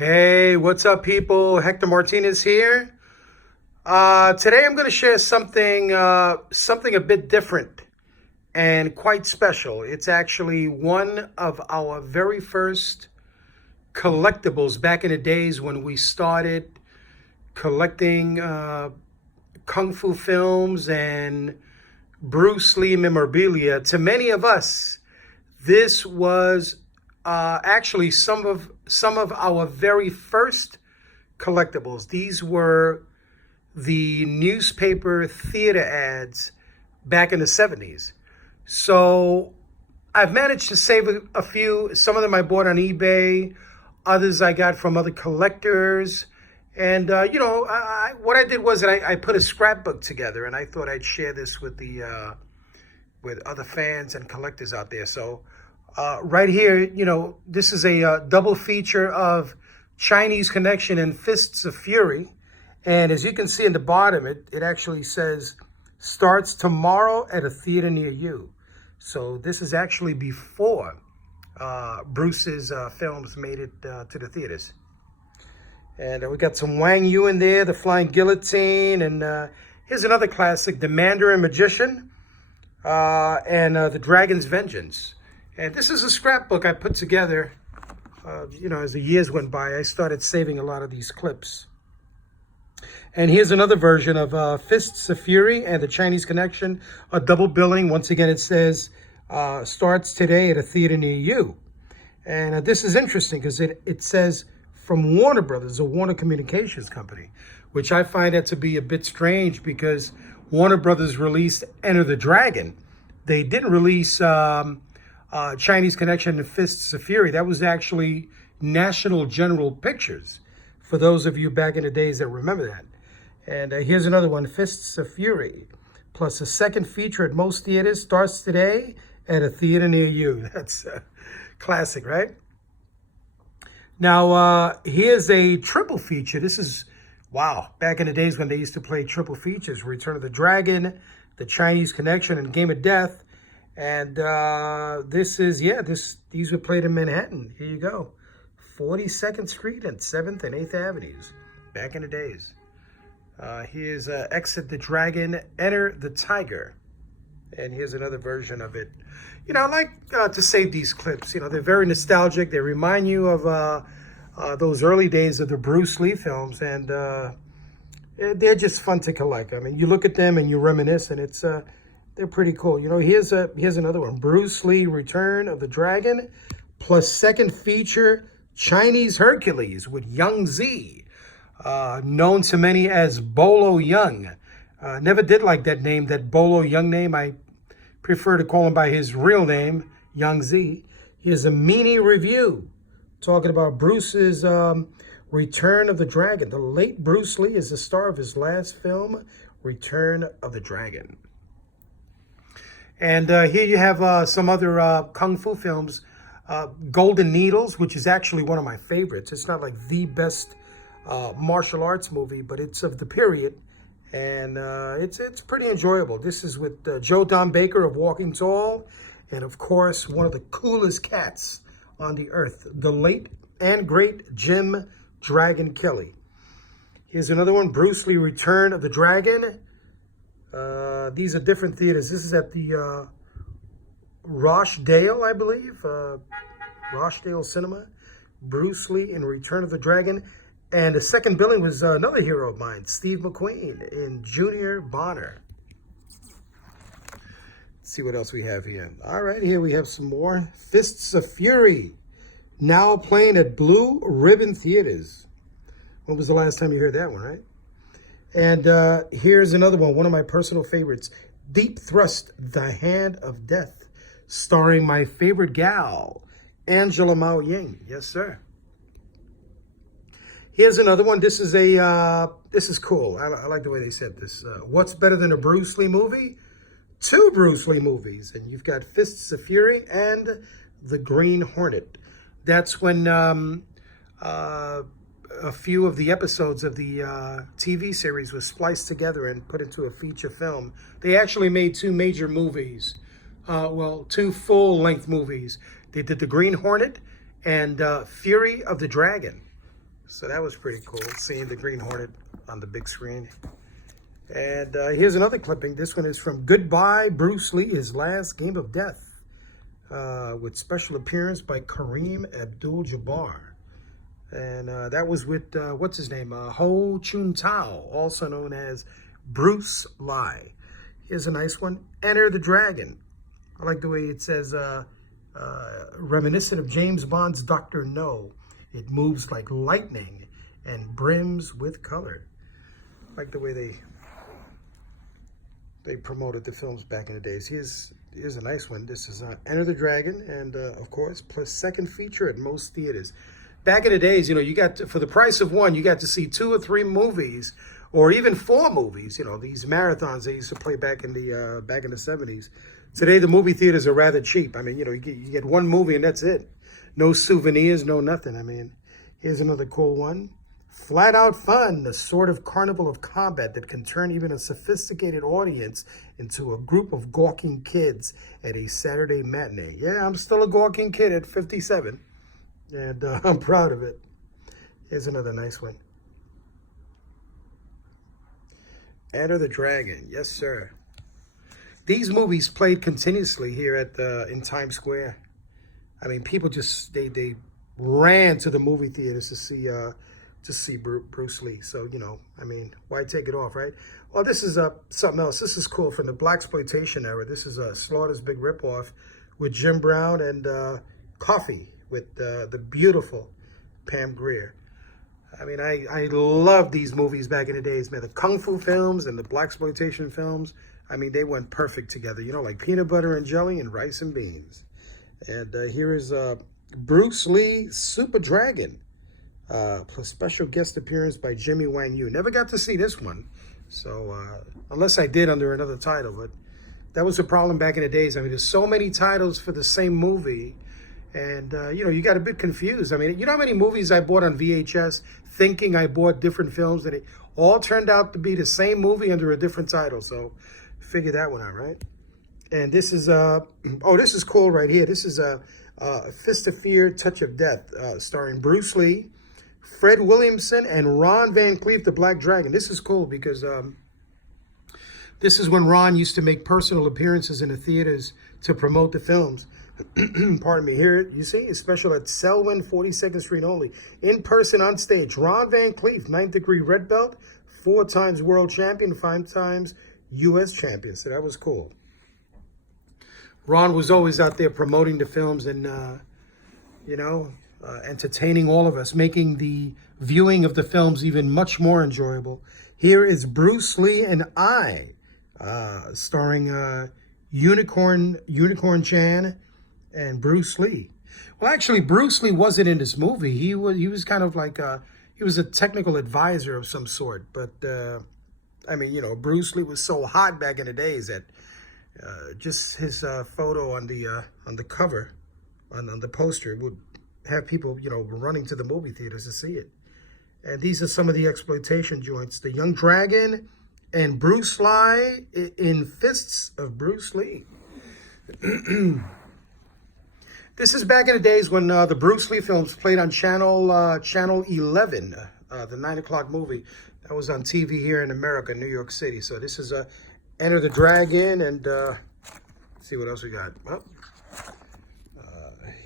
Hey, what's up, people? Hector Martinez here. Today I'm going to share something a bit different and quite special. It's actually one of our very first collectibles back in the days when we started collecting kung fu films and Bruce Lee memorabilia. To many of us, this was actually some of our very first collectibles. These were the newspaper theater ads back in the 70s. So I've managed to save a few. Some of them I bought on eBay. Others I got from other collectors. And, what I did was I put a scrapbook together, and I thought I'd share this with other fans and collectors out there. So right here, this is a double feature of Chinese Connection and Fists of Fury. And as you can see in the bottom, it actually says, starts tomorrow at a theater near you. So this is actually before Bruce's films made it to the theaters. And we got some Wang Yu in there, The Flying Guillotine. And here's another classic, The Mandarin Magician and The Dragon's Vengeance. And this is a scrapbook I put together, as the years went by. I started saving a lot of these clips. And here's another version of Fists of Fury and the Chinese Connection, a double billing. Once again, it says, starts today at a theater near you. And this is interesting because it says from Warner Brothers, a Warner Communications company, which I find that to be a bit strange because Warner Brothers released Enter the Dragon. They didn't release Chinese Connection and Fists of Fury. That was actually National General Pictures, for those of you back in the days that remember that. And here's another one, Fists of Fury, plus a second feature at most theaters, starts today at a theater near you. That's classic, right? Now, here's a triple feature. This is, wow, back in the days when they used to play triple features, Return of the Dragon, The Chinese Connection, and Game of Death. And these were played in Manhattan. Here you go. 42nd Street and 7th and 8th Avenues, back in the days. Here's Exit the Dragon, Enter the Tiger. And here's another version of it. I like to save these clips. They're very nostalgic. They remind you of those early days of the Bruce Lee films. And they're just fun to collect. I mean, you look at them and you reminisce, and they're pretty cool. Here's another one. Bruce Lee, Return of the Dragon, plus second feature, Chinese Hercules with Young Z, known to many as Bolo Young. Never did like that name, that Bolo Young name. I prefer to call him by his real name, Young Z. Here's a mini review talking about Bruce's Return of the Dragon. The late Bruce Lee is the star of his last film, Return of the Dragon. And here you have some other kung fu films. Golden Needles, which is actually one of my favorites. It's not like the best martial arts movie, but it's of the period. And it's pretty enjoyable. This is with Joe Don Baker of Walking Tall. And of course, one of the coolest cats on the earth, the late and great Jim Dragon Kelly. Here's another one, Bruce Lee, Return of the Dragon. These are different theaters. This is at the Rochdale, I believe. Rochdale Cinema. Bruce Lee in Return of the Dragon. And the second billing was another hero of mine, Steve McQueen in Junior Bonner. Let's see what else we have here. All right, here we have some more. Fists of Fury, now playing at Blue Ribbon Theaters. When was the last time you heard that one, right? And here's another one of my personal favorites, Deep Thrust, The Hand of Death, starring my favorite gal, Angela Mao Ying. Yes, sir. Here's another one. This is cool. I like the way they said this. What's better than a Bruce Lee movie? 2 Bruce Lee movies. And you've got Fists of Fury and The Green Hornet. That's when a few of the episodes of the TV series was spliced together and put into a feature film. They actually made 2 major movies. 2 full-length movies. They did The Green Hornet and Fury of the Dragon. So that was pretty cool, seeing the Green Hornet on the big screen. And here's another clipping. This one is from Goodbye Bruce Lee, His Last Game of Death, with special appearance by Kareem Abdul-Jabbar. And that was with, what's his name? Ho Chun Tao, also known as Bruce Lee. Here's a nice one. Enter the Dragon. I like the way it says, reminiscent of James Bond's Dr. No. It moves like lightning and brims with color. I like the way they promoted the films back in the days. Here's a nice one. This is Enter the Dragon, and of course, plus second feature at most theaters. Back in the days, you know, you got to, for the price of one, you got to see 2 or 3 movies, or even 4 movies. You know, these marathons they used to play back in the 70s. Today, the movie theaters are rather cheap. I mean, you know, you get one movie and that's it. No souvenirs, no nothing. I mean, here's another cool one. Flat Out Fun, the sort of carnival of combat that can turn even a sophisticated audience into a group of gawking kids at a Saturday matinee. Yeah, I'm still a gawking kid at 57. And I'm proud of it. Here's another nice one. Enter the Dragon. Yes, sir. These movies played continuously here at in Times Square. I mean, people just they ran to the movie theaters to see Bruce Lee. So, you know, I mean, why take it off, right? Well, this is something else. This is cool from the blaxploitation era. This is Slaughter's Big Ripoff with Jim Brown and Coffee with the beautiful Pam Grier. I mean, I love these movies back in the days, man. The Kung Fu films and the blaxploitation films, I mean, they went perfect together. You know, like peanut butter and jelly and rice and beans. And here is Bruce Lee Super Dragon, plus special guest appearance by Jimmy Wang Yu. Never got to see this one, so unless I did under another title, but that was a problem back in the days. I mean, there's so many titles for the same movie. And, you know, you got a bit confused. I mean, you know how many movies I bought on VHS thinking I bought different films, and it all turned out to be the same movie under a different title. So figure that one out, right? And this is, oh, this is cool right here. This is a Fist of Fear, Touch of Death, starring Bruce Lee, Fred Williamson, and Ron Van Cleef, the Black Dragon. This is cool because this is when Ron used to make personal appearances in the theaters to promote the films. Pardon me. Here, you see, it's special at Selwyn, 42nd Street only. In person on stage, Ron Van Cleef, 9th degree red belt, 4 times world champion, 5 times U.S. champion. So that was cool. Ron was always out there promoting the films and, you know, entertaining all of us, making the viewing of the films even much more enjoyable. Here is Bruce Lee and I, starring Unicorn Chan and Bruce Lee. Well, actually, Bruce Lee wasn't in this movie. He was kind of like he was a technical advisor of some sort. But I mean, you know, Bruce Lee was so hot back in the days that just his photo on the cover, on the poster, would have people, you know, running to the movie theaters to see it. And these are some of the exploitation joints: The Young Dragon and Bruce Lee in Fists of Bruce Lee. This is back in the days when the Bruce Lee films played on Channel 11, the 9 o'clock movie. That was on TV here in America, New York City. So this is Enter the Dragon, and let's see what else we got. Well,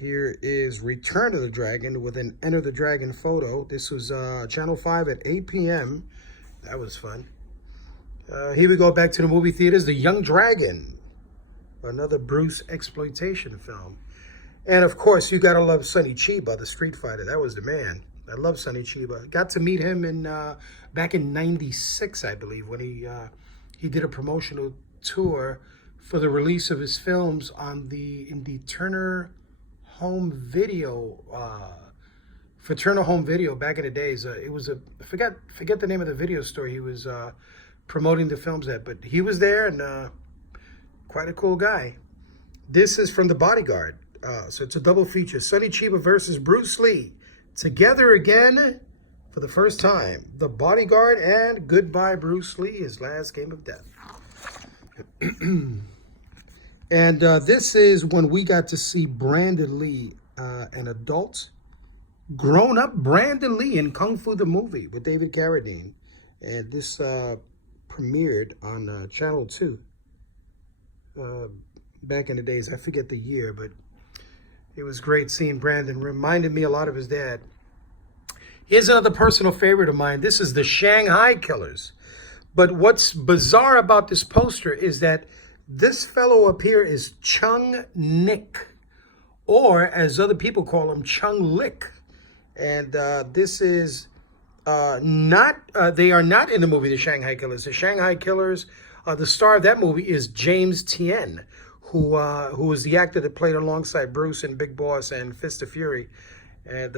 here is Return of the Dragon with an Enter the Dragon photo. This was Channel 5 at 8 p.m. That was fun. Here we go back to the movie theaters. The Young Dragon, another Bruce exploitation film. And of course, you gotta love Sonny Chiba, the Street Fighter. That was the man. I love Sonny Chiba. Got to meet him in back in '96, I believe, when he did a promotional tour for the release of his films in the Turner Home Video. For Turner Home Video back in the days, it was I forget the name of the video store he was promoting the films at, but he was there, and quite a cool guy. This is from The Bodyguard. So it's a double feature. Sonny Chiba versus Bruce Lee. Together again for the first time. The Bodyguard and Goodbye Bruce Lee, His Last Game of Death. And this is when we got to see Brandon Lee, an adult grown-up Brandon Lee in Kung Fu the Movie with David Carradine. And this premiered on Channel 2 back in the days. I forget the year, but it was great seeing Brandon. Reminded me a lot of his dad. Here's another personal favorite of mine. This is the Shanghai Killers. But what's bizarre about this poster is that this fellow up here is Chung Nick, or as other people call him, Chung Lick. And this is not, they are not in the movie The Shanghai Killers. The Shanghai Killers, the star of that movie is James Tien, who was the actor that played alongside Bruce in Big Boss and Fist of Fury. And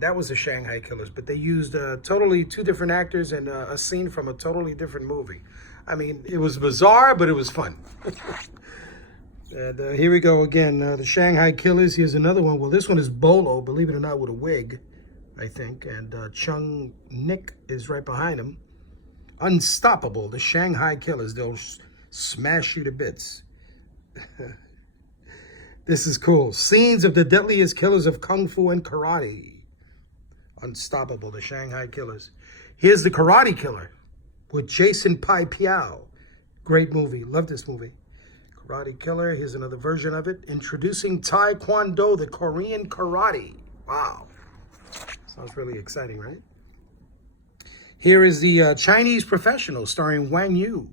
that was the Shanghai Killers. But they used totally two different actors and a scene from a totally different movie. I mean, it was bizarre, but it was fun. And here we go again. The Shanghai Killers. Here's another one. Well, this one is Bolo, believe it or not, with a wig, I think. And Chung Nick is right behind him. Unstoppable. The Shanghai Killers. They'll smash you to bits. This is cool. Scenes of the deadliest killers of Kung Fu and Karate. Unstoppable. The Shanghai Killers. Here's the Karate Killer with Jason Pai Piao. Great movie. Love this movie. Karate Killer. Here's another version of it. Introducing Taekwondo, the Korean karate. Wow. Sounds really exciting, right? Here is the Chinese Professional starring Wang Yu,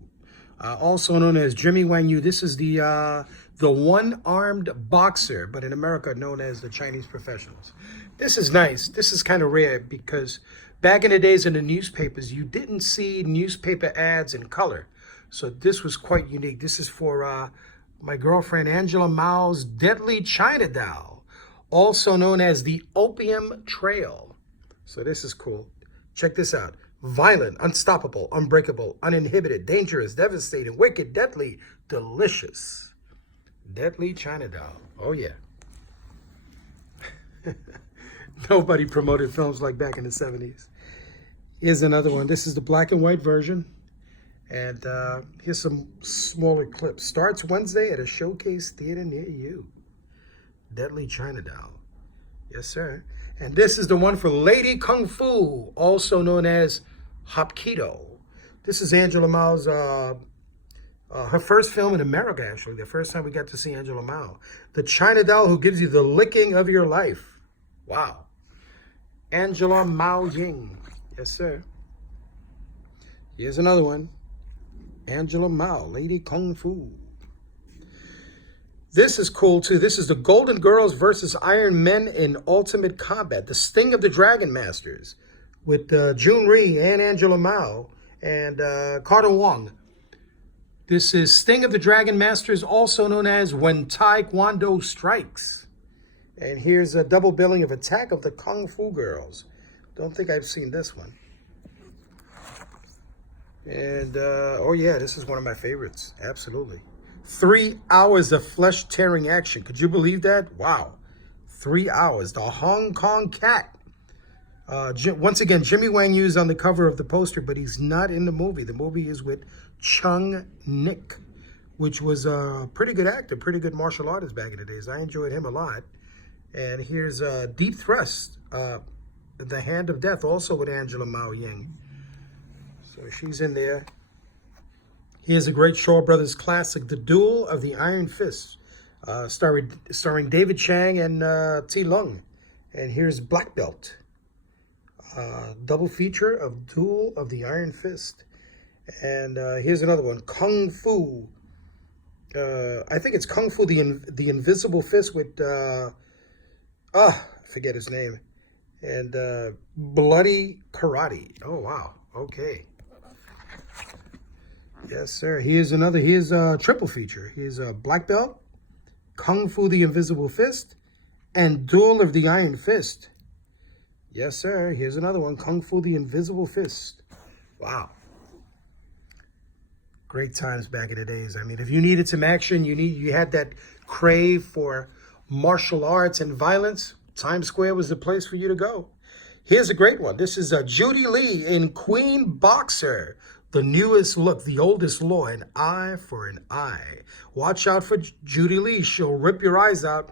also known as Jimmy Wang Yu. This is the one-armed boxer, but in America known as the Chinese Professionals. This is nice. This is kind of rare because back in the days in the newspapers, you didn't see newspaper ads in color. So this was quite unique. This is for my girlfriend Angela Mao's Deadly China Doll, also known as the Opium Trail. So this is cool. Check this out. Violent, unstoppable, unbreakable, uninhibited, dangerous, devastating, wicked, deadly, delicious. Deadly China Doll. Oh, yeah. Nobody promoted films like back in the 70s. Here's another one. This is the black and white version. And here's some smaller clips. Starts Wednesday at a showcase theater near you. Deadly China Doll. Yes, sir. And this is the one for Lady Kung Fu, also known as Hapkido. This is Angela Mao's, her first film in America, actually. The first time we got to see Angela Mao. The China Doll who gives you the licking of your life. Wow. Angela Mao Ying. Yes, sir. Here's another one. Angela Mao, Lady Kung Fu. This is cool, too. This is the Golden Girls versus Iron Men in Ultimate Combat. The Sting of the Dragon Masters with Jun Rhee and Angela Mao and Carter Wong. This is Sting of the Dragon Masters, also known as When Taekwondo Strikes. And here's a double billing of Attack of the Kung Fu Girls. Don't think I've seen this one. And, oh yeah, this is one of my favorites. Absolutely. 3 hours of flesh-tearing action. Could you believe that? Wow. 3 hours. The Hong Kong Cat. Once again, Jimmy Wang Yu is on the cover of the poster, but he's not in the movie. The movie is with Chung Nick, which was a pretty good actor, pretty good martial artist back in the days. I enjoyed him a lot. And here's Deep Thrust, The Hand of Death, also with Angela Mao Ying. So she's in there. Here's a great Shaw Brothers classic, The Duel of the Iron Fist, starring David Chang and T. Lung. And here's Black Belt, double feature of Duel of the Iron Fist. And here's another one, Kung Fu. I think it's Kung Fu, the Invisible Fist with, I forget his name. And Bloody Karate. Oh, wow. Okay. Yes, sir. Here's a triple feature. Here's a Black Belt, Kung Fu the Invisible Fist, and Duel of the Iron Fist. Yes, sir. Here's another one, Kung Fu the Invisible Fist. Wow. Great times back in the days. I mean, if you needed some action, you had that crave for martial arts and violence, Times Square was the place for you to go. Here's a great one. This is Judy Lee in Queen Boxer. The newest look, the oldest law, an eye for an eye. Watch out for Judy Lee. She'll rip your eyes out.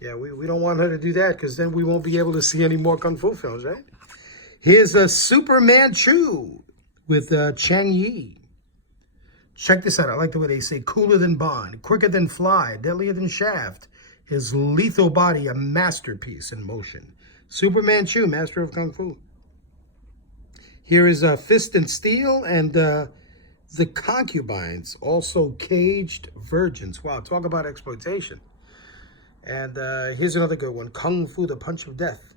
Yeah, we don't want her to do that because then we won't be able to see any more Kung Fu films, right? Here's a Superman Chew with Chang Yi. Check this out. I like the way they say cooler than Bond, quicker than Fly, deadlier than Shaft. His lethal body, a masterpiece in motion. Superman Chew, master of Kung Fu. Here is Fist and Steel and The Concubines, also Caged Virgins. Wow, talk about exploitation. And here's another good one, Kung Fu, The Punch of Death.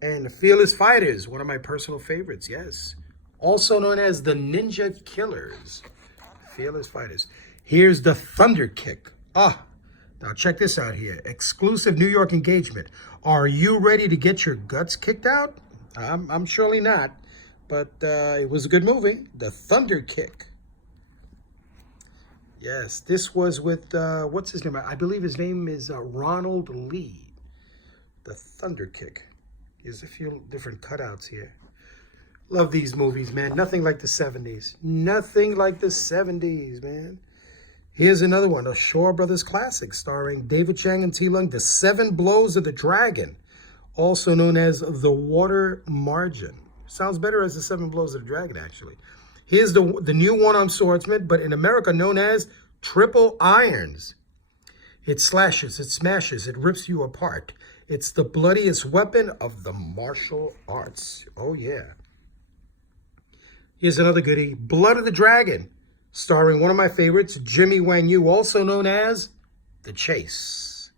And Fearless Fighters, one of my personal favorites, yes. Also known as the Ninja Killers. Fearless Fighters. Here's the Thunder Kick. Now check this out here. Exclusive New York engagement. Are you ready to get your guts kicked out? I'm surely not. But it was a good movie. The Thunder Kick. Yes, this was with, what's his name? I believe his name is Ronald Lee. The Thunder Kick. There's a few different cutouts here. Love these movies, man. Nothing like the 70s. Nothing like the 70s, man. Here's another one, a Shaw Brothers classic starring David Chang and T. Lung, The Seven Blows of the Dragon, also known as The Water Margin. Sounds better as The Seven Blows of the Dragon, actually. Here's the new one-armed swordsman, but in America known as Triple Irons. It slashes, it smashes, it rips you apart. It's the bloodiest weapon of the martial arts. Oh, yeah. Here's another goodie, Blood of the Dragon, starring one of my favorites, Jimmy Wang Yu, also known as The Chase.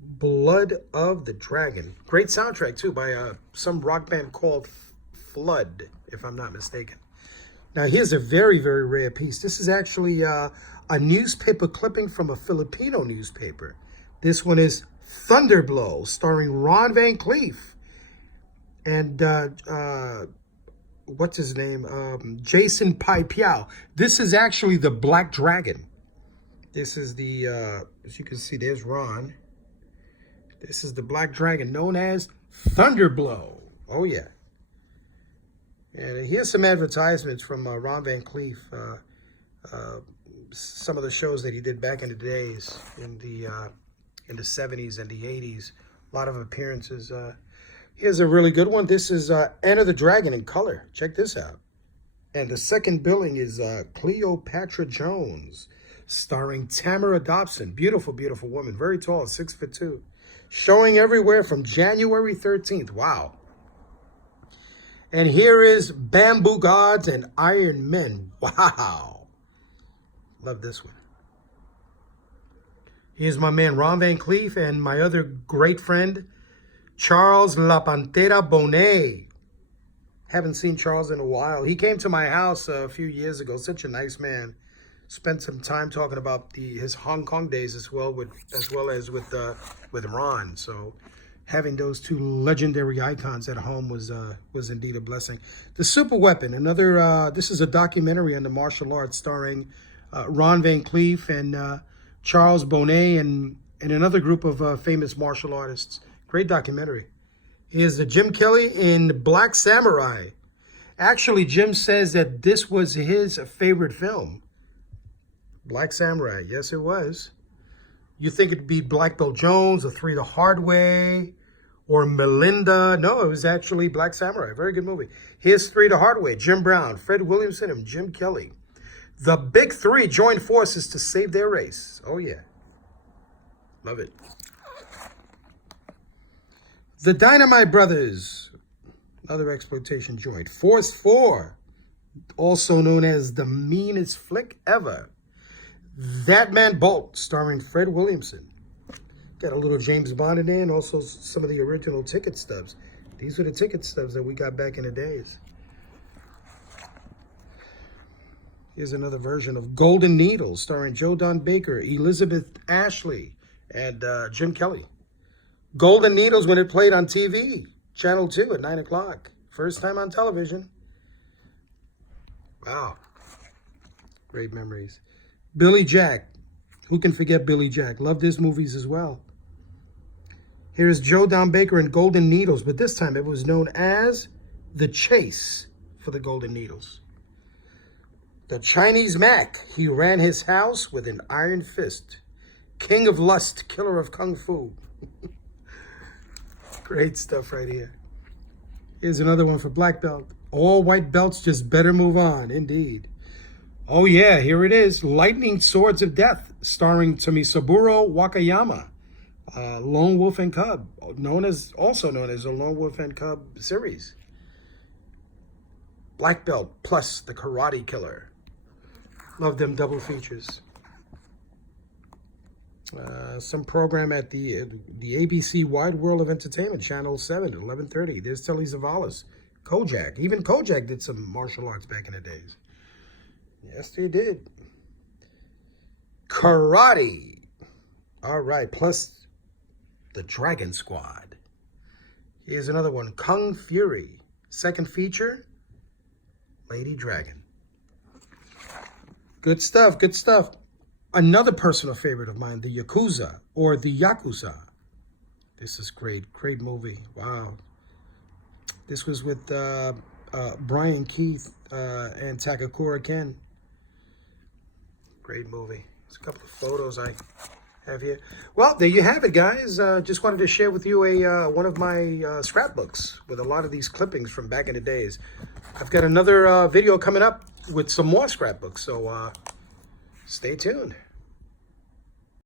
Blood of the Dragon. Great soundtrack, too, by some rock band called Flood, if I'm not mistaken. Now, here's a very, very rare piece. This is actually a newspaper clipping from a Filipino newspaper. This one is Thunderblow, starring Ron Van Cleef and what's his name? Jason Pai-Piao. This is actually the Black Dragon. This is the, as you can see, there's Ron. This is the Black Dragon, known as Thunderblow. Oh, yeah. And here's some advertisements from Ron Van Cleef. Some of the shows that he did back in the days, in the 70s and the 80s. A lot of appearances. Here's a really good one. This is Enter the Dragon in color. Check this out. And the second billing is Cleopatra Jones, starring Tamara Dobson. Beautiful, beautiful woman. Very tall, 6'2". Showing everywhere from January 13th. Wow. And here is Bamboo Gods and Iron Men. Wow. Love this one. Here's my man Ron Van Cleef and my other great friend, Charles La Pantera Bonet. Haven't seen Charles in a while. He came to my house a few years ago. Such a nice man. Spent some time talking about his Hong Kong days as well as with Ron. So having those two legendary icons at home was indeed a blessing. The Super Weapon, another. This is a documentary on the martial arts starring Ron Van Cleef and Charles Bonet and another group of famous martial artists. Great documentary. Here's the Jim Kelly in Black Samurai. Actually, Jim says that this was his favorite film. Black Samurai, yes it was. You think it'd be Black Belt Jones or Three the Hard Way or Melinda. No, it was actually Black Samurai. Very good movie. Here's Three the Hard Way. Jim Brown, Fred Williamson, and Jim Kelly. The big three joined forces to save their race. Oh, yeah. Love it. The Dynamite Brothers. Another exploitation joint. Force 4. Also known as the meanest flick ever. That Man Bolt, starring Fred Williamson. Got a little James Bond in there and also some of the original ticket stubs. These were the ticket stubs that we got back in the days. Here's another version of Golden Needles, starring Joe Don Baker, Elizabeth Ashley, and Jim Kelly. Golden Needles when it played on TV, Channel 2 at 9 o'clock. First time on television. Wow. Great memories. Billy Jack. Who can forget Billy Jack? Loved his movies as well. Here's Joe Don Baker and Golden Needles, but this time it was known as The Chase for the Golden Needles. The Chinese Mac. He ran his house with an iron fist. King of Lust, Killer of Kung Fu. Great stuff right here. Here's another one for black belt. All white belts just better move on, indeed. Oh yeah, here it is. Lightning Swords of Death, starring Tomisaburo Wakayama. Lone Wolf and Cub, also known as the Lone Wolf and Cub series. Black belt plus the Karate Killer. Love them double features. Some program at the ABC Wide World of Entertainment, Channel 7 at 11:30. There's Telly Savalas. Kojak. Even Kojak did some martial arts back in the days. Yes, they did. Karate. All right, plus the Dragon Squad. Here's another one. Kung Fury. Second feature, Lady Dragon. Good stuff, good stuff. Another personal favorite of mine, the Yakuza, or the Yakuza. This is great, great movie. Wow. This was with Brian Keith and Takakura Ken. Great movie. There's a couple of photos I have here. Well, there you have it, guys. Just wanted to share with you one of my scrapbooks with a lot of these clippings from back in the days. I've got another video coming up with some more scrapbooks, so stay tuned.